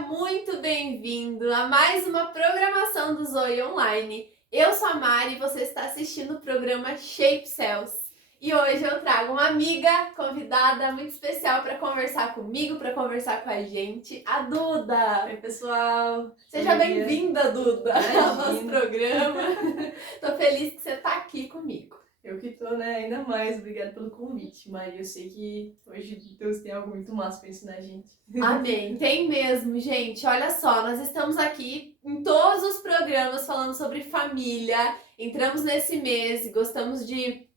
muito bem-vindo a mais uma programação do Zoe Online. Eu sou a Mari e você está assistindo o programa Shape Cells. E hoje eu trago uma amiga convidada muito especial para conversar comigo, para conversar com a gente, a Duda. Oi, pessoal. Seja bem-vinda, Duda, ao nosso Imagina. programa. Tô feliz que você tá aqui comigo. Eu que tô, né? Ainda mais. Obrigada pelo convite, Mari. Eu sei que hoje Deus tem algo muito massa pra ensinar a gente. Amém. Tem mesmo, gente. Olha só, nós estamos aqui em todos os programas falando sobre família. Entramos nesse mês e gostamos de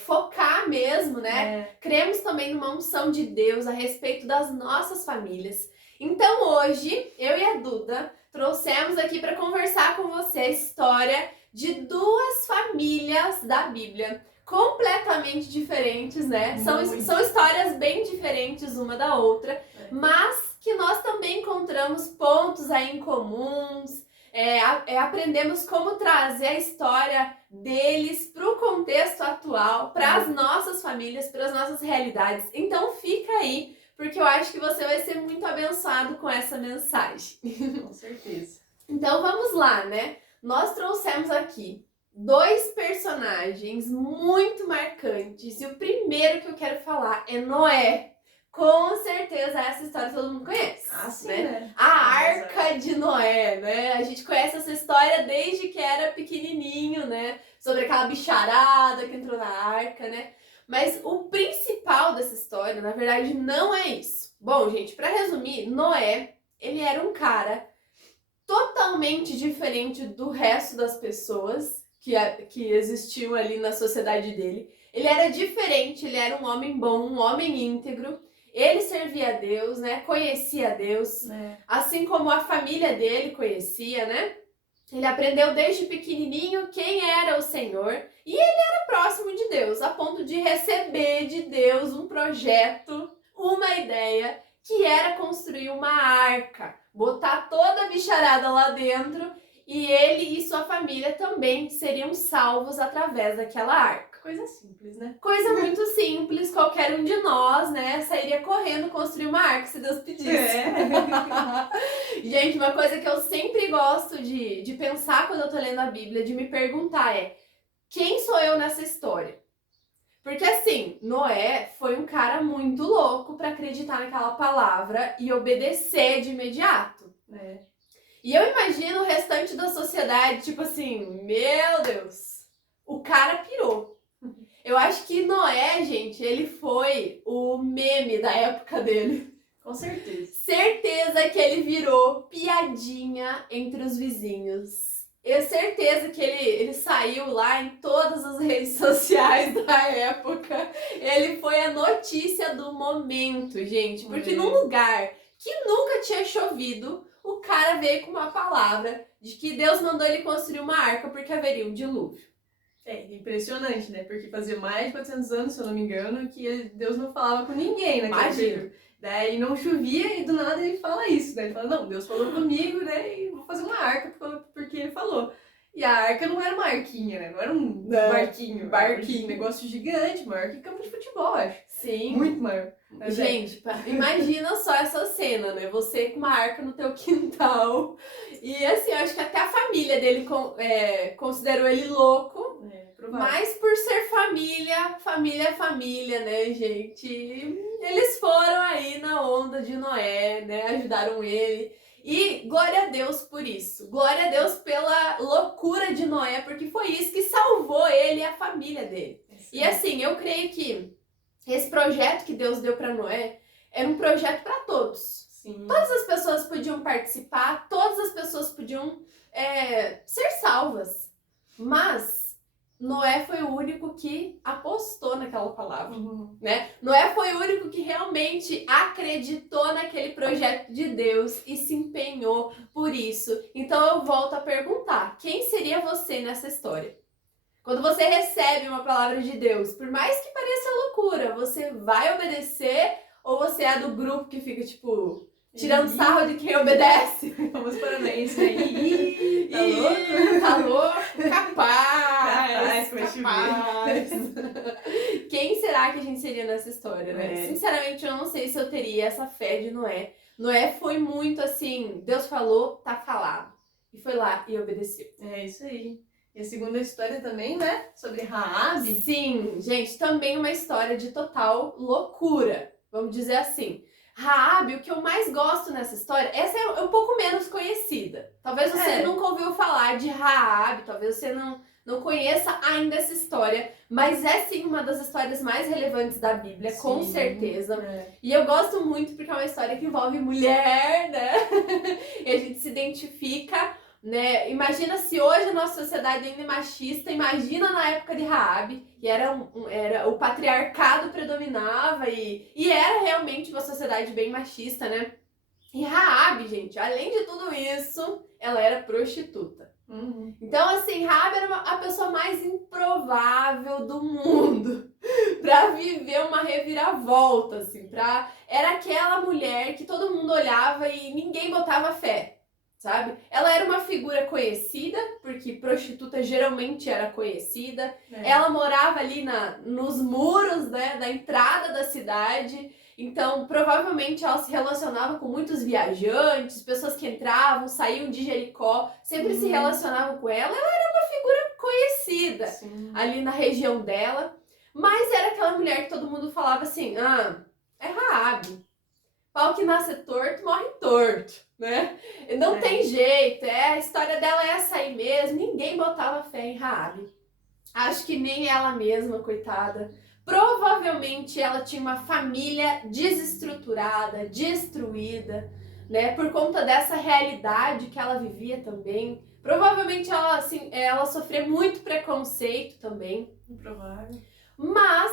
focar mesmo, né? Cremos também numa unção de Deus a respeito das nossas famílias. Então hoje, eu e a Duda trouxemos aqui para conversar com você a história de duas famílias da Bíblia. Completamente diferentes, né? São histórias bem diferentes uma da outra, mas que nós também encontramos pontos aí em comuns, aprendemos como trazer a história deles para o contexto atual, para as nossas famílias, para as nossas realidades. Então fica aí, porque eu acho que você vai ser muito abençoado com essa mensagem. Com certeza. Então vamos lá, né? Nós trouxemos aqui dois personagens muito marcantes e o primeiro que eu quero falar é Noé. Com certeza essa história todo mundo conhece. Ah, sim, né? A Arca de Noé, né? A gente conhece essa história desde que era pequenininho, né? Sobre aquela bicharada que entrou na arca, né? Mas o principal dessa história, na verdade, não é isso. Bom, gente, para resumir, Noé, ele era um cara totalmente diferente do resto das pessoas que existiam ali na sociedade dele. Ele era diferente, ele era um homem bom, um homem íntegro. Ele servia a Deus, né? Conhecia a Deus, assim como a família dele conhecia, né? Ele aprendeu desde pequenininho quem era o Senhor e ele era próximo de Deus, a ponto de receber de Deus um projeto, uma ideia, que era construir uma arca, botar toda a bicharada lá dentro e ele e sua família também seriam salvos através daquela arca. Coisa simples, né? Coisa muito simples, qualquer um de nós, né, sairia correndo construir uma arca se Deus pedisse. Gente, uma coisa que eu sempre gosto de pensar quando eu tô lendo a Bíblia, de me perguntar quem sou eu nessa história? Porque assim, Noé foi um cara muito louco pra acreditar naquela palavra e obedecer de imediato. E eu imagino o restante da sociedade, tipo assim, meu Deus, o cara pirou. Eu acho que Noé, gente, ele foi o meme da época dele. Com certeza. Certeza que ele virou piadinha entre os vizinhos. Eu certeza que ele saiu lá em todas as redes sociais da época. Ele foi a notícia do momento, gente. Porque num lugar que nunca tinha chovido, o cara veio com uma palavra de que Deus mandou ele construir uma arca porque haveria um dilúvio. Impressionante, né? Porque fazia mais de 400 anos, se eu não me engano, que Deus não falava com ninguém naquele período. Daí não chovia e do nada ele fala isso. Daí ele fala, não, Deus falou comigo, né? E vou fazer uma arca porque ele falou. E a arca não era uma arquinha, né? Não era um barquinho. Era um negócio gigante, maior que campo de futebol, acho. Sim. Muito maior. Mas gente, imagina só essa cena, né? Você com uma arca no teu quintal. E assim, eu acho que até a família dele considerou ele louco. Mas por ser família é família, né, gente? Eles foram aí na onda de Noé, né? Ajudaram ele. E glória a Deus por isso. Glória a Deus pela loucura de Noé, porque foi isso que salvou ele e a família dele. E assim, eu creio que esse projeto que Deus deu para Noé era um projeto para todos. Sim. Todas as pessoas podiam participar, todas as pessoas podiam ser salvas. Mas Noé foi o único que apostou naquela palavra, né? Noé foi o único que realmente acreditou naquele projeto de Deus e se empenhou por isso. Então eu volto a perguntar, quem seria você nessa história? Quando você recebe uma palavra de Deus, por mais que pareça loucura, você vai obedecer ou você é do grupo que fica tipo tirando sarro de quem obedece? Vamos parabéns aí. Tá louco? Capaz. Quem será que a gente seria nessa história, né? Sinceramente, eu não sei se eu teria essa fé de Noé. Noé foi muito assim, Deus falou, tá falado. E foi lá e obedeceu. É isso aí. E a segunda história também, né? Sobre Raabe. Sim, gente, também uma história de total loucura. Vamos dizer assim. Raabe, o que eu mais gosto nessa história, essa é um pouco menos conhecida. Talvez você nunca ouviu falar de Raabe, talvez você não conheça ainda essa história, mas é sim uma das histórias mais relevantes da Bíblia, sim, com certeza. E eu gosto muito porque é uma história que envolve mulher, né? E a gente se identifica, né? Imagina se hoje a nossa sociedade ainda é machista, imagina na época de Raabe, que era o patriarcado predominava e era realmente uma sociedade bem machista, né? E Raabe, gente, além de tudo isso, ela era prostituta. Uhum. Então, assim, Raabe era a pessoa mais improvável do mundo pra viver uma reviravolta, assim, era aquela mulher que todo mundo olhava e ninguém botava fé, sabe? Ela era uma figura conhecida, porque prostituta geralmente era conhecida. Ela morava ali nos muros, né, da entrada da cidade. Então, provavelmente ela se relacionava com muitos viajantes, pessoas que entravam, saíam de Jericó, sempre se relacionavam com ela. Ela era uma figura conhecida, sim, ali na região dela. Mas era aquela mulher que todo mundo falava assim, é Raabe. Pau que nasce torto, morre torto, né? Não tem jeito, a história dela é essa aí mesmo, ninguém botava fé em Raabe. Acho que nem ela mesma, coitada. Provavelmente ela tinha uma família desestruturada, destruída, né? Por conta dessa realidade que ela vivia também. Provavelmente ela, assim, ela sofria muito preconceito também. Improvável. Mas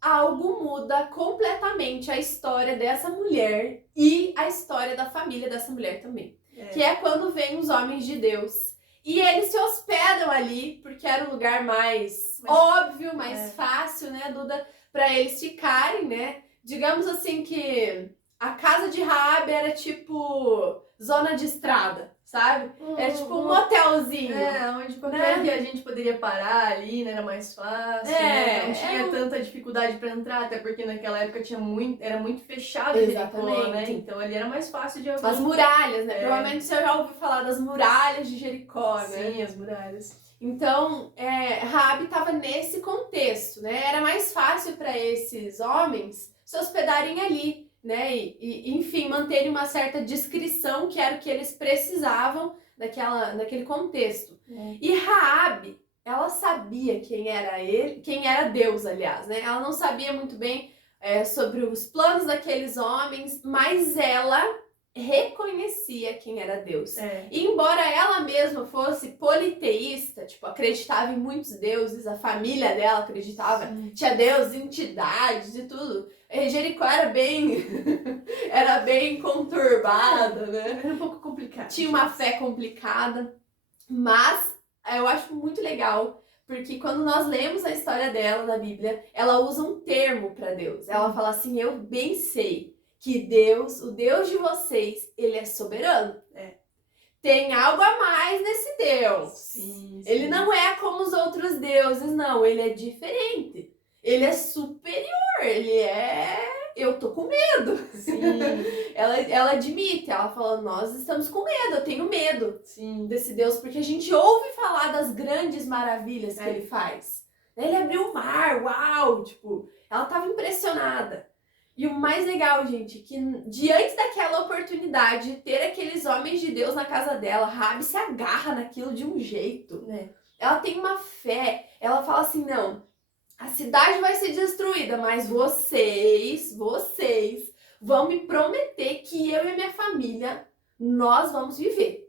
algo muda completamente a história dessa mulher e a história da família dessa mulher também. Que é quando vêm os homens de Deus. E eles se hospedam ali, porque era um lugar mais óbvio, mais fácil, né, Duda? Pra eles ficarem, né? Digamos assim que a casa de Raabe era tipo zona de estrada, sabe? Era tipo um motelzinho. Onde qualquer viajante poderia parar ali, né? Era mais fácil, né? Não tinha tanta dificuldade pra entrar, até porque naquela época era muito fechado Jericó, né? Então ali era mais fácil de alguém. As muralhas, né? Provavelmente você já ouviu falar das muralhas de Jericó, né? Sim, as muralhas. Então, Raabe estava nesse contexto, né? Era mais fácil para esses homens se hospedarem ali, né? E, enfim, manterem uma certa discrição, que era o que eles precisavam naquele contexto. E Raabe, ela sabia quem era ele, quem era Deus, aliás, né? Ela não sabia muito bem sobre os planos daqueles homens, mas ela reconhecia quem era Deus. E embora ela mesma fosse politeísta, tipo, acreditava em muitos deuses, a família dela acreditava, tinha Deus, entidades e tudo. Jericó era bem conturbada, né? Era um pouco complicado. Tinha uma fé complicada, mas eu acho muito legal, porque quando nós lemos a história dela na Bíblia, ela usa um termo para Deus. Ela fala assim, eu bem sei que Deus, o Deus de vocês, ele é soberano. Tem algo a mais nesse Deus. Sim. Ele não é como os outros deuses, não. Ele é diferente. Ele é superior. Eu tô com medo. Sim. ela admite, ela fala, nós estamos com medo, eu tenho medo, sim, desse Deus, porque a gente ouve falar das grandes maravilhas que ele faz. Ele abriu o mar, uau! Tipo, ela tava impressionada. E o mais legal, gente, que diante daquela oportunidade de ter aqueles homens de Deus na casa dela, Raabe se agarra naquilo de um jeito. Ela tem uma fé, ela fala assim, não, a cidade vai ser destruída, mas vocês vão me prometer que eu e a minha família, nós vamos viver.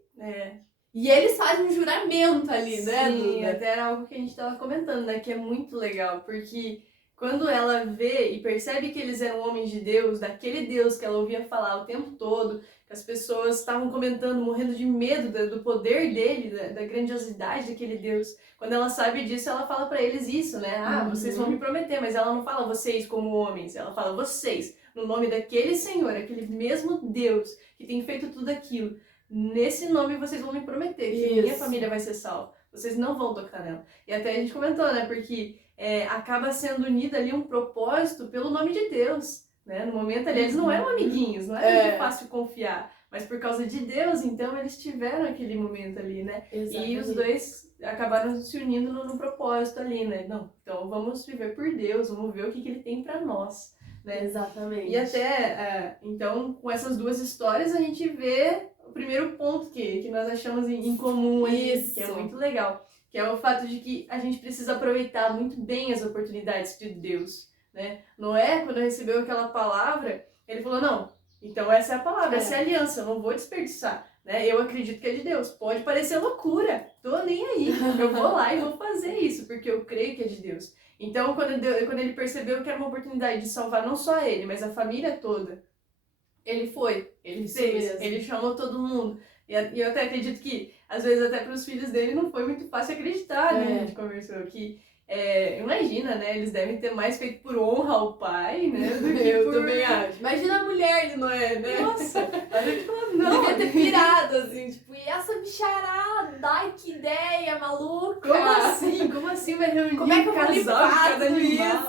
E eles fazem um juramento ali, né, Duda? Sim, até era algo que a gente tava comentando, né, que é muito legal, porque quando ela vê e percebe que eles eram homens de Deus, daquele Deus que ela ouvia falar o tempo todo, que as pessoas estavam comentando, morrendo de medo do poder dele, da grandiosidade daquele Deus. Quando ela sabe disso, ela fala pra eles isso, né? Vocês vão me prometer, mas ela não fala vocês como homens, ela fala vocês, no nome daquele Senhor, aquele mesmo Deus que tem feito tudo aquilo. Nesse nome vocês vão me prometer que minha família vai ser salva. Vocês não vão tocar nela. E até a gente comentou, né? Porque acaba sendo unido ali um propósito pelo nome de Deus. né? No momento ali, eles não eram amiguinhos, não era muito fácil confiar. Mas por causa de Deus, então, eles tiveram aquele momento ali, né? Exatamente. E os dois acabaram se unindo no propósito ali, né? Não, então vamos viver por Deus, vamos ver o que ele tem pra nós, né? Exatamente. E até, então, com essas duas histórias, a gente vê o primeiro ponto que nós achamos em comum aí, que é muito legal, que é o fato de que a gente precisa aproveitar muito bem as oportunidades de Deus, né? Noé, quando recebeu aquela palavra, ele falou, não, então essa é a palavra, essa é a aliança, eu não vou desperdiçar, né? Eu acredito que é de Deus. Pode parecer loucura, tô nem aí, eu vou lá e vou fazer isso, porque eu creio que é de Deus. Então, quando ele percebeu que era uma oportunidade de salvar não só ele, mas a família toda, ele foi, ele fez, ele chamou todo mundo. E eu até acredito que, às vezes, até para os filhos dele não foi muito fácil acreditar, né? A gente conversou que, imagina, né? Eles devem ter mais feito por honra ao pai, né? Do que eu por... também acho. Imagina a mulher de Noé, né? Nossa, a gente falou, não. Devia ter pirado, assim, tipo, e essa bicharada? Ai, que ideia maluca! Como assim vai reunir Como é que eu vou casal de limpar cada tudo animal?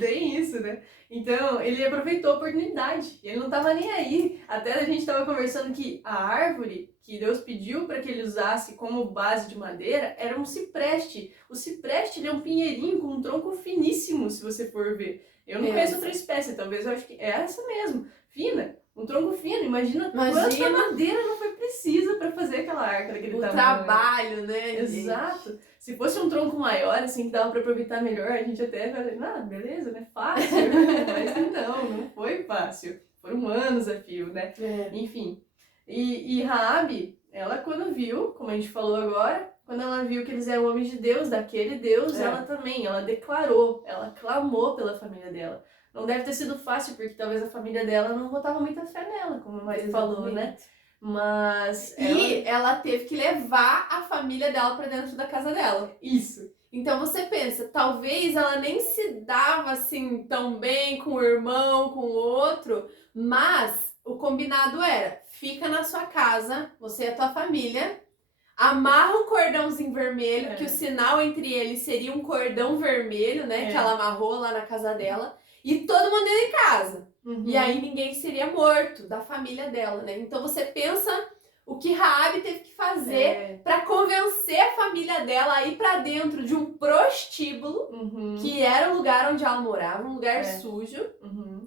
Bem isso, né? Então, ele aproveitou a oportunidade. Ele não tava nem aí. Até a gente tava conversando que a árvore que Deus pediu para que ele usasse como base de madeira era um cipreste. O cipreste, ele é um pinheirinho com um tronco finíssimo, se você for ver. Eu não conheço outra espécie, talvez eu acho que é essa mesmo, fina. Um tronco fino, imagina quanta madeira não foi precisa para fazer aquela arca daquele tamanho. O trabalho, né? Exato. Gente. Se fosse um tronco maior, assim, que dava para aproveitar melhor, a gente até falaria, beleza, né? Fácil. Mas não foi fácil. Foram anos a fio, né? Enfim. E Raabe, ela quando viu, como a gente falou agora, quando ela viu que eles eram homens de Deus, daquele Deus, ela também, ela declarou, ela clamou pela família dela. Não deve ter sido fácil, porque talvez a família dela não botava muita fé nela, como a Mari falou, né? Mas... ela teve que levar a família dela pra dentro da casa dela. Isso. Então você pensa, talvez ela nem se dava assim tão bem com o irmão, com o outro, mas o combinado era, fica na sua casa, você e a tua família, amarra um cordãozinho vermelho, que o sinal entre eles seria um cordão vermelho, né, que ela amarrou lá na casa dela, e todo mundo dentro de casa. E aí ninguém seria morto da família dela, né? Então você pensa o que Raabe teve que fazer para convencer a família dela a ir para dentro de um prostíbulo, que era o lugar onde ela morava, um lugar sujo,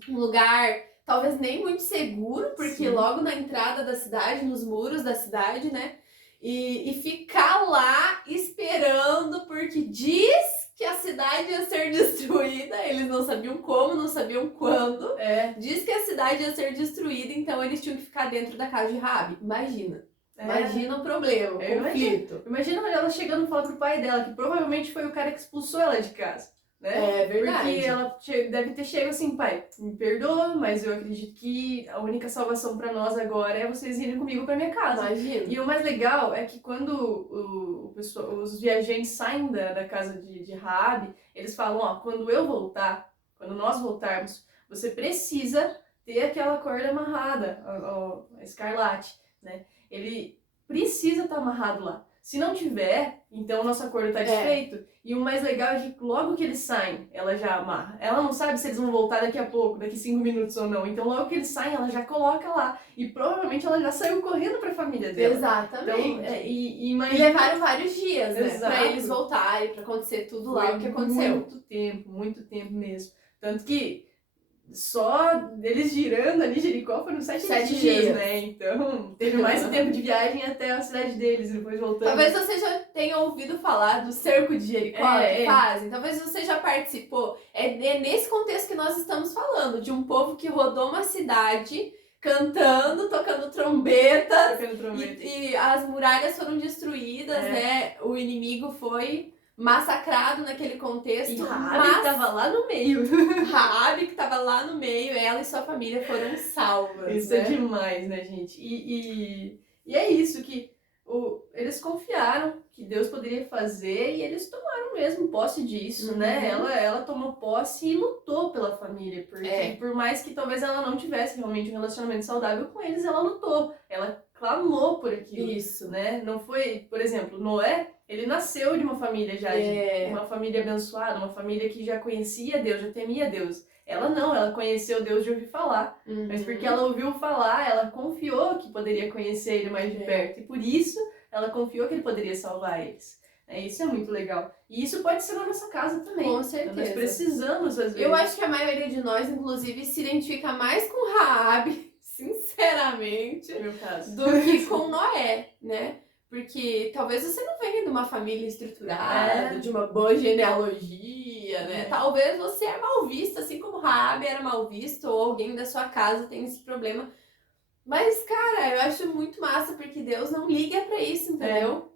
um lugar talvez nem muito seguro, porque logo na entrada da cidade, nos muros da cidade, né? E ficar lá esperando, porque diz que a cidade ia ser destruída, eles não sabiam como, não sabiam quando. Diz que a cidade ia ser destruída, então eles tinham que ficar dentro da casa de Raabe. Imagina o problema, o conflito. Imagina ela chegando e falando pro pai dela, que provavelmente foi o cara que expulsou ela de casa. Né? É verdade. Porque ela deve ter chegado assim, pai, me perdoa, mas eu acredito que a única salvação pra nós agora é vocês irem comigo pra minha casa. Imagina. E o mais legal é que quando os viajantes saem da casa de Raabe, eles falam, ó, quando eu voltar, quando nós voltarmos, você precisa ter aquela corda amarrada, a escarlate, né? Ele precisa estar amarrado lá. Se não tiver, então o nosso acordo está desfeito. E o mais legal é que logo que eles saem, ela já amarra. Ela não sabe se eles vão voltar daqui a pouco, daqui 5 minutos ou não. Então logo que eles saem, ela já coloca lá. E provavelmente ela já saiu correndo para a família dela. Exatamente. Então, e levaram vários dias, né? Pra eles voltarem, pra acontecer tudo lá o que aconteceu. Muito tempo mesmo. Tanto que só eles girando ali, Jericó, foram 7 dias, né? Então, teve mais um tempo de viagem até a cidade deles, depois voltando. Talvez você já tenha ouvido falar do cerco de Jericó que fazem. Talvez você já participou. É nesse contexto que nós estamos falando, de um povo que rodou uma cidade cantando, tocando trombeta. E as muralhas foram destruídas, né? O inimigo foi massacrado naquele contexto. E Raabe tava lá no meio. Raabe que tava lá no meio, ela e sua família foram salvas. Isso é demais, né, gente? E é isso, que eles confiaram que Deus poderia fazer e eles tomaram mesmo posse disso, né? Ela tomou posse e lutou pela família, porque por mais que talvez ela não tivesse realmente um relacionamento saudável com eles, ela lutou, ela clamou por aquilo. Isso. Né? Não foi, por exemplo, Noé, ele nasceu de uma família já, uma família abençoada, uma família que já conhecia Deus, já temia Deus. Ela não, ela conheceu Deus de ouvir falar. Mas porque ela ouviu falar, ela confiou que poderia conhecer ele mais de perto. E por isso, ela confiou que ele poderia salvar eles. Isso é muito legal. E isso pode ser na nossa casa também. Com certeza. Nós precisamos, às vezes. Eu acho que a maioria de nós, inclusive, se identifica mais com Raabe, sinceramente, No meu caso. do que com Noé, né? Porque talvez você não venha de uma família estruturada, de uma boa genealogia, né? Talvez você é mal visto, assim como Raabe era mal visto, ou alguém da sua casa tem esse problema. Mas, cara, eu acho muito massa, porque Deus não liga pra isso, entendeu?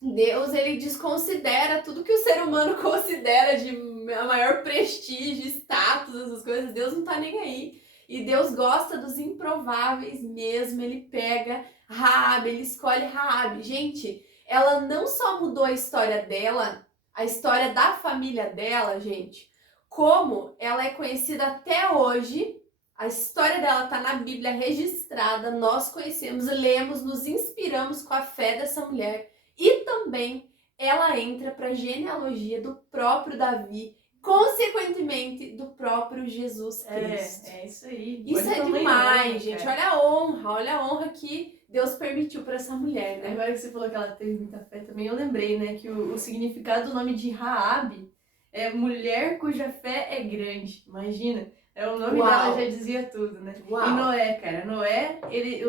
Deus, ele desconsidera tudo que o ser humano considera de maior prestígio, status, essas coisas. Deus não tá nem aí. E Deus gosta dos improváveis mesmo. Ele pega Raabe, ele escolhe Raabe. Gente, ela não só mudou a história dela, a história da família dela, gente, como ela é conhecida até hoje. A história dela tá na Bíblia registrada, nós conhecemos, lemos, nos inspiramos com a fé dessa mulher. E também ela entra para a genealogia do próprio Davi, consequentemente do próprio Jesus Cristo. É isso aí. Isso é demais, gente. Olha a honra que Deus permitiu para essa mulher, né? Agora que você falou que ela teve muita fé também, eu lembrei, né, que o significado do nome de Raabe é mulher cuja fé é grande. Imagina. O nome dela já dizia tudo, né? Uau. E Noé, cara. Noé,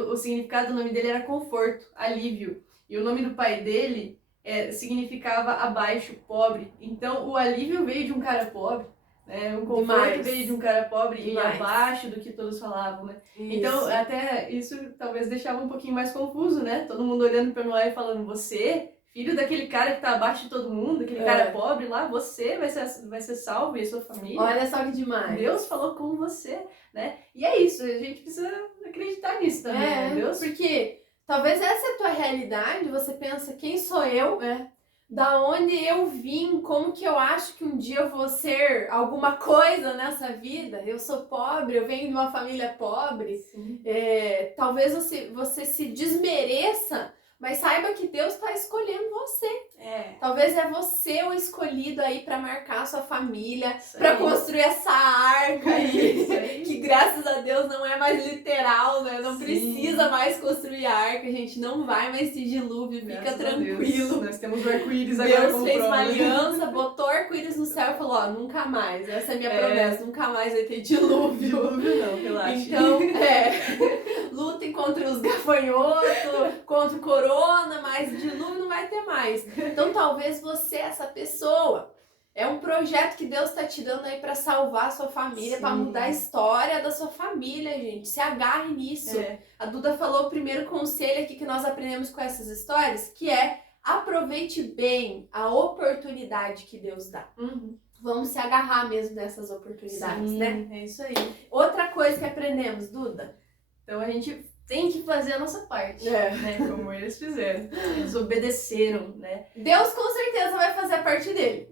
o significado do nome dele era conforto, alívio. E o nome do pai dele significava abaixo, pobre. Então, o alívio veio de um cara pobre, né? O conforto veio de um cara pobre e abaixo do que todos falavam, né? Isso. Então, até isso talvez deixava um pouquinho mais confuso, né? Todo mundo olhando para Noé e falando, você, filho daquele cara que tá abaixo de todo mundo, aquele cara pobre lá, você vai ser salvo e a sua família. Olha só que demais. Deus falou com você, né? E é isso, a gente precisa acreditar nisso também, né? Deus? Porque talvez essa é a tua realidade, você pensa, quem sou eu? Da onde eu vim? Como que eu acho que um dia eu vou ser alguma coisa nessa vida? Eu sou pobre, eu venho de uma família pobre. Talvez você se desmereça, mas saiba que Deus está escolhendo você. Talvez é você o escolhido aí para marcar a sua família, para construir essa arca aí, que graças a Deus não é mais literal, né? Não precisa mais construir a arca, a gente não vai mais ter dilúvio, fica tranquilo. Nós temos o arco-íris agora. Deus fez uma aliança, botou arco-íris no céu e falou, ó, nunca mais, essa é a minha promessa, nunca mais vai ter dilúvio. Dilúvio não, relaxa. Então, lutem contra os gafanhotos, contra o corona, mas dilúvio não vai ter mais. Então talvez você, essa pessoa, é um projeto que Deus está te dando aí para salvar a sua família, para mudar a história da sua família, gente. Se agarre nisso. A Duda falou o primeiro conselho aqui que nós aprendemos com essas histórias, que é aproveite bem a oportunidade que Deus dá. Vamos se agarrar mesmo dessas oportunidades, né? É isso aí. Outra coisa que aprendemos, Duda. Então a gente tem que fazer a nossa parte, né? Como eles fizeram. Eles obedeceram, né? Deus com certeza vai fazer a parte dele.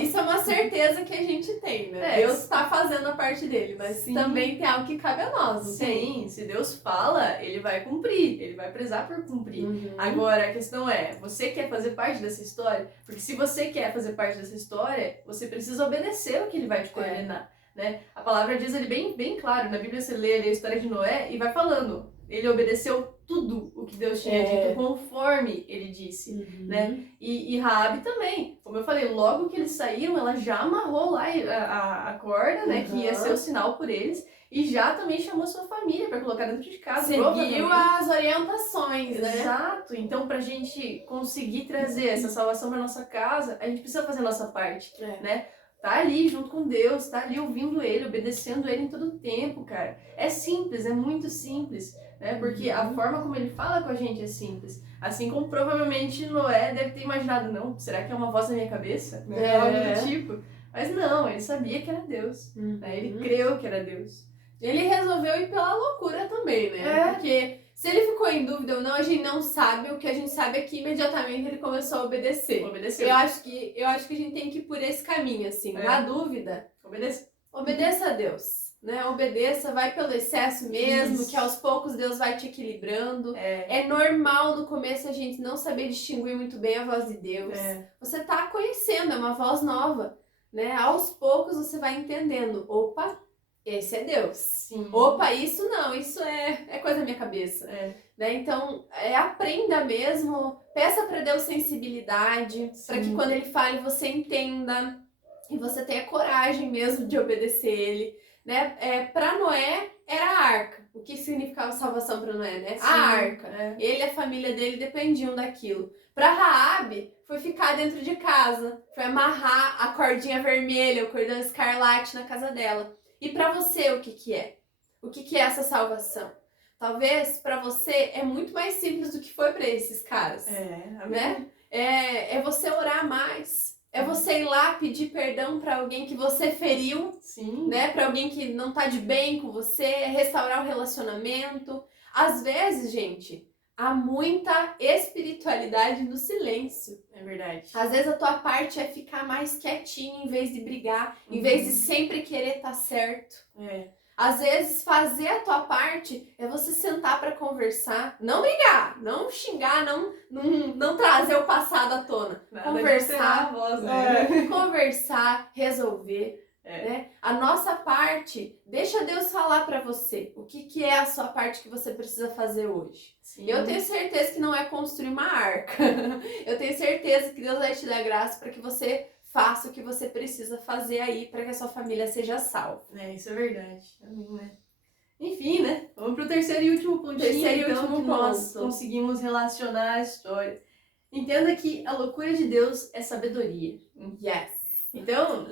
Isso é uma certeza que a gente tem, né? Deus está fazendo a parte dele, mas também tem algo que cabe a nós. Sim, se Deus fala, ele vai cumprir, ele vai prezar por cumprir. Agora, a questão é, você quer fazer parte dessa história? Porque se você quer fazer parte dessa história, você precisa obedecer o que ele vai te coordenar, né? A palavra diz ali bem claro, na Bíblia você lê ali a história de Noé e vai falando. Ele obedeceu tudo o que Deus tinha dito, conforme ele disse, né? E Raabe também. Como eu falei, logo que eles saíram, ela já amarrou lá a corda, né? Que ia ser o sinal por eles. E já também chamou sua família para colocar dentro de casa. Seguiu as orientações, né? Exato. Então, pra gente conseguir trazer essa salvação pra nossa casa, a gente precisa fazer a nossa parte, né? Tá ali junto com Deus, tá ali ouvindo Ele, obedecendo Ele em todo o tempo, cara. É simples, é muito simples, né? Porque a forma como Ele fala com a gente é simples. Assim como provavelmente Noé deve ter imaginado, não, será que é uma voz na minha cabeça? Algo do tipo. Mas não, ele sabia que era Deus, né? Ele creu que era Deus. Ele resolveu ir pela loucura também, né? Porque se ele ficou em dúvida ou não, a gente não sabe. O que a gente sabe é que imediatamente ele começou a obedecer. Eu acho que a gente tem que ir por esse caminho, assim. Na dúvida, obedeça a Deus, né? Obedeça, vai pelo excesso mesmo, que aos poucos Deus vai te equilibrando. É normal no começo a gente não saber distinguir muito bem a voz de Deus. Você tá conhecendo, é uma voz nova. né? Aos poucos você vai entendendo, opa, esse é Deus. Sim. Opa, isso não, isso é coisa da minha cabeça. Né? Então, aprenda mesmo, peça para Deus sensibilidade, para que quando Ele fale você entenda e você tenha coragem mesmo de obedecer Ele. Né? Para Noé era a arca. O que significava salvação para Noé, né? Sim, a arca. Ele e a família dele dependiam daquilo. Para Raabe foi ficar dentro de casa, foi amarrar a cordinha vermelha, o cordão escarlate na casa dela. E para você, o que é? O que é essa salvação? Talvez para você é muito mais simples do que foi para esses caras. Né? É você orar mais. É você ir lá pedir perdão para alguém que você feriu. Sim. Né? Para alguém que não tá de bem com você. É restaurar o relacionamento. Às vezes, gente, há muita espiritualidade no silêncio. É verdade. Às vezes a tua parte é ficar mais quietinho em vez de brigar, em vez de sempre querer estar certo. Às vezes fazer a tua parte é você sentar para conversar, não brigar, não xingar, não trazer o passado à tona. Conversar, voz, conversar, resolver. Né? A nossa parte, deixa Deus falar para você o que é a sua parte que você precisa fazer hoje. Sim. Eu tenho certeza que não é construir uma arca. Eu tenho certeza que Deus vai te dar graça para que você faça o que você precisa fazer aí para que a sua família seja salva. Isso é verdade. Amém, né? Enfim, né? Vamos pro terceiro e último pontinho, então, que nós conseguimos relacionar a história. Entenda que a loucura de Deus é sabedoria. Yes. Então,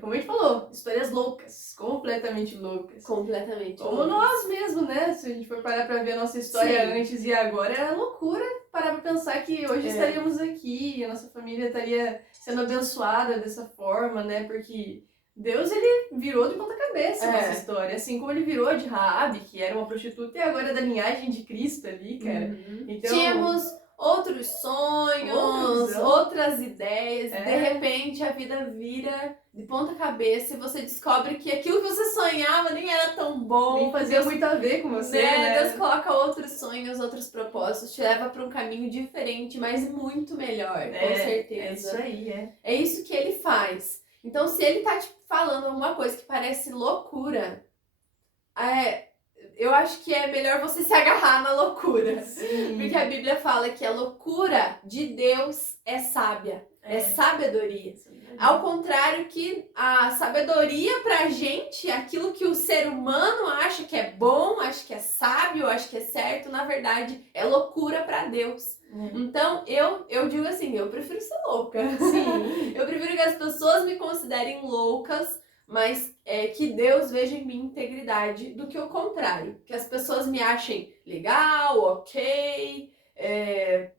como a gente falou, histórias loucas, completamente loucas. Completamente como loucas. Nós mesmos, né? Se a gente for parar pra ver a nossa história antes e agora, é loucura parar pra pensar que hoje estaríamos aqui, a nossa família estaria sendo abençoada dessa forma, né? Porque Deus, ele virou de ponta cabeça a nossa história. Assim como ele virou de Raabe, que era uma prostituta, e agora é da linhagem de Cristo ali, cara. Então, tínhamos outros sonhos, outras ideias, de repente a vida vira de ponta cabeça e você descobre que aquilo que você sonhava nem era tão bom. Nem fazia muito a ver com você, né? Deus coloca outros sonhos, outros propósitos, te leva para um caminho diferente, mas muito melhor, com certeza. É isso aí, É isso que ele faz. Então, se ele tá te falando alguma coisa que parece loucura, eu acho que é melhor você se agarrar na loucura. Sim. Porque a Bíblia fala que a loucura de Deus é sábia, é sabedoria. Ao contrário que a sabedoria pra gente, aquilo que o ser humano acha que é bom, acha que é sábio, acha que é certo, na verdade é loucura pra Deus. Então, eu digo assim, eu prefiro ser louca. Sim. Eu prefiro que as pessoas me considerem loucas, mas que Deus veja em mim integridade, do que o contrário. Que as pessoas me achem legal, ok,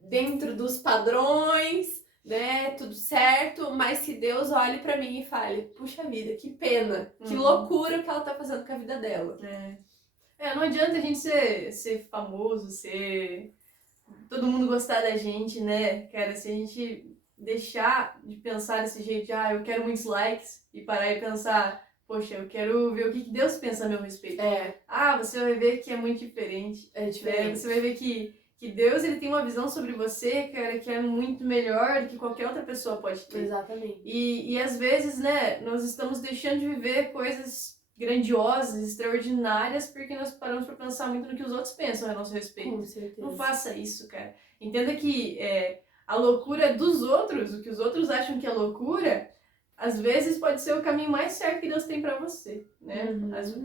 dentro dos padrões, né, tudo certo, mas que Deus olhe pra mim e fale, puxa vida, que pena, que loucura o que ela tá fazendo com a vida dela. Não adianta a gente ser famoso, todo mundo gostar da gente, né, cara, se a gente deixar de pensar desse jeito, eu quero muitos likes, e parar e pensar, poxa, eu quero ver o que Deus pensa a meu respeito. Você vai ver que é muito diferente. É diferente. Você vai ver que Deus, ele tem uma visão sobre você, cara, que é muito melhor do que qualquer outra pessoa pode ter. Exatamente. E às vezes, né, nós estamos deixando de viver coisas grandiosas, extraordinárias, porque nós paramos para pensar muito no que os outros pensam a nosso respeito. Com certeza. Não faça isso, cara. Entenda que a loucura dos outros, o que os outros acham que é loucura, às vezes pode ser o caminho mais certo que Deus tem pra você, né?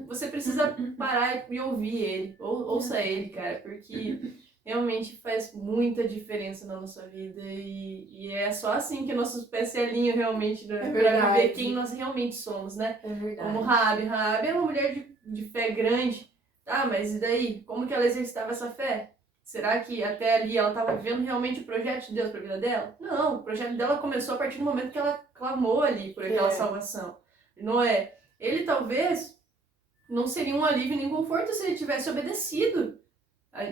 Você precisa parar e ouvir ele, ouça ele, cara, porque realmente faz muita diferença na nossa vida e é só assim que nossos pés se alinham realmente pra ver quem nós realmente somos, né? É verdade. Como Raabe é uma mulher de fé grande, mas e daí? Como que ela exercitava essa fé? Será que até ali ela estava vivendo realmente o projeto de Deus para a vida dela? Não, o projeto dela começou a partir do momento que ela clamou ali por aquela salvação. Noé, ele talvez não seria um alívio nem conforto se ele tivesse obedecido,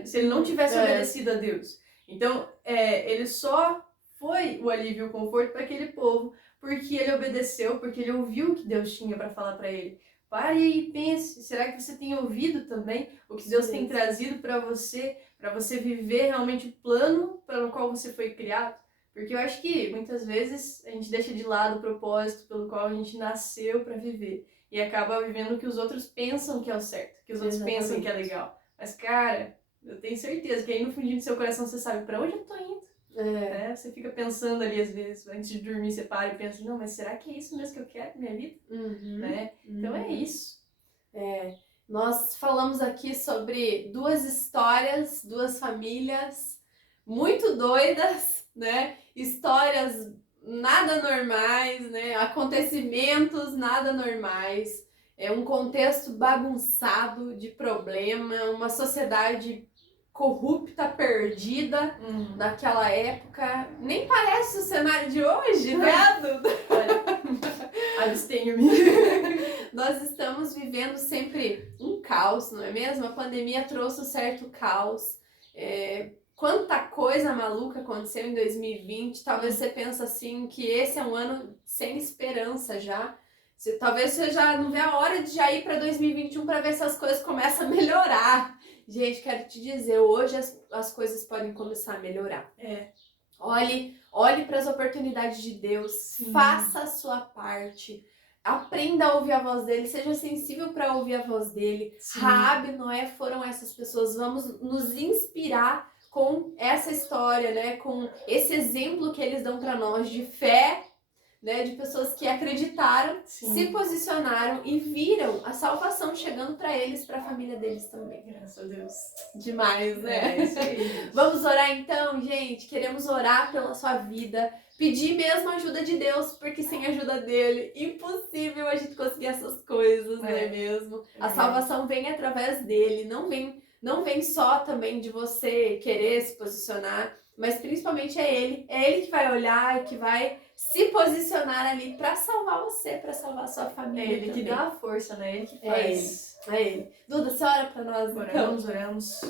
se ele não tivesse obedecido a Deus. Então, ele só foi o alívio e o conforto para aquele povo, porque ele obedeceu, porque ele ouviu o que Deus tinha para falar para ele. Pare e pense, será que você tem ouvido também o que Deus tem trazido para você viver realmente o plano para o qual você foi criado? Porque eu acho que muitas vezes a gente deixa de lado o propósito pelo qual a gente nasceu para viver. E acaba vivendo o que os outros pensam que é o certo, que os outros pensam que é legal. Mas, cara, eu tenho certeza que aí no fundinho do seu coração você sabe pra onde eu tô indo. Né? Você fica pensando ali, às vezes, antes de dormir, você para e pensa, não, mas será que é isso mesmo que eu quero pra minha vida? Né? Então é isso. Nós falamos aqui sobre duas histórias, duas famílias muito doidas, né? Histórias nada normais, né? Acontecimentos nada normais. É um contexto bagunçado de problema, uma sociedade corrupta, perdida naquela época. Nem parece o cenário de hoje, né, Duda? Abstenho-me. Nós estamos vivendo sempre um caos, não é mesmo? A pandemia trouxe um certo caos. Quanta coisa maluca aconteceu em 2020. Talvez você pense assim que esse é um ano sem esperança já. Talvez você já não vê a hora de já ir para 2021 para ver se as coisas começam a melhorar. Gente, quero te dizer, hoje as coisas podem começar a melhorar. Olhe para as oportunidades de Deus, faça a sua parte. Aprenda a ouvir a voz dele, seja sensível para ouvir a voz dele. Raabe e Noé foram essas pessoas. Vamos nos inspirar com essa história, né? Com esse exemplo que eles dão para nós de fé, né? De pessoas que acreditaram, se posicionaram e viram a salvação chegando para eles, para a família deles também. Graças a Deus. Demais, né? É isso aí. Vamos orar então, gente? Queremos orar pela sua vida. Pedir mesmo a ajuda de Deus, porque sem a ajuda dele, impossível a gente conseguir essas coisas, não é mesmo? A salvação vem através dele, não vem só também de você querer se posicionar, mas principalmente é ele que vai olhar, que vai se posicionar ali para salvar você, para salvar a sua família. É ele também. Que dá a força, né? Ele que faz. É ele. Duda, você ora para nós, então? Oramos.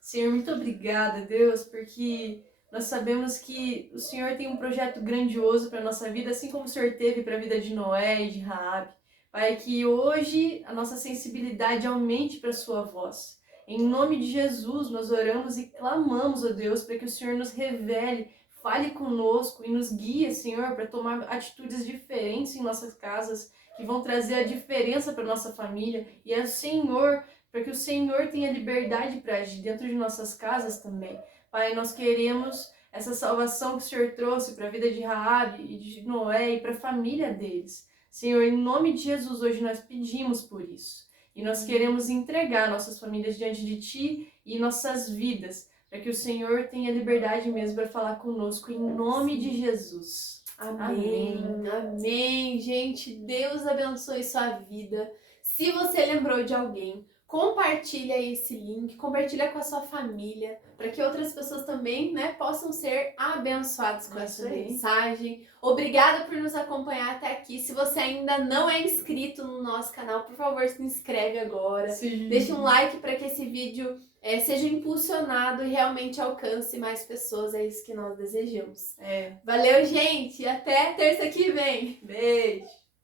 Senhor, muito obrigada, Deus, porque nós sabemos que o Senhor tem um projeto grandioso para a nossa vida, assim como o Senhor teve para a vida de Noé e de Raabe. Pai, que hoje a nossa sensibilidade aumente para a sua voz. Em nome de Jesus, nós oramos e clamamos a Deus para que o Senhor nos revele, fale conosco e nos guie, Senhor, para tomar atitudes diferentes em nossas casas, que vão trazer a diferença para nossa família. E é o Senhor, para que o Senhor tenha liberdade para agir dentro de nossas casas também. Pai, nós queremos essa salvação que o Senhor trouxe para a vida de Raabe e de Noé e para a família deles. Senhor, em nome de Jesus, hoje nós pedimos por isso. E nós queremos entregar nossas famílias diante de Ti e nossas vidas, para que o Senhor tenha liberdade mesmo para falar conosco, em nome de Jesus. Amém. Amém, gente. Deus abençoe sua vida. Se você lembrou de alguém, compartilha esse link, compartilha com a sua família, para que outras pessoas também, né, possam ser abençoadas com essa mensagem. Obrigada por nos acompanhar até aqui. Se você ainda não é inscrito no nosso canal, por favor, se inscreve agora. Deixa um like para que esse vídeo seja impulsionado e realmente alcance mais pessoas. É isso que nós desejamos. Valeu, gente. Até terça que vem. Beijo.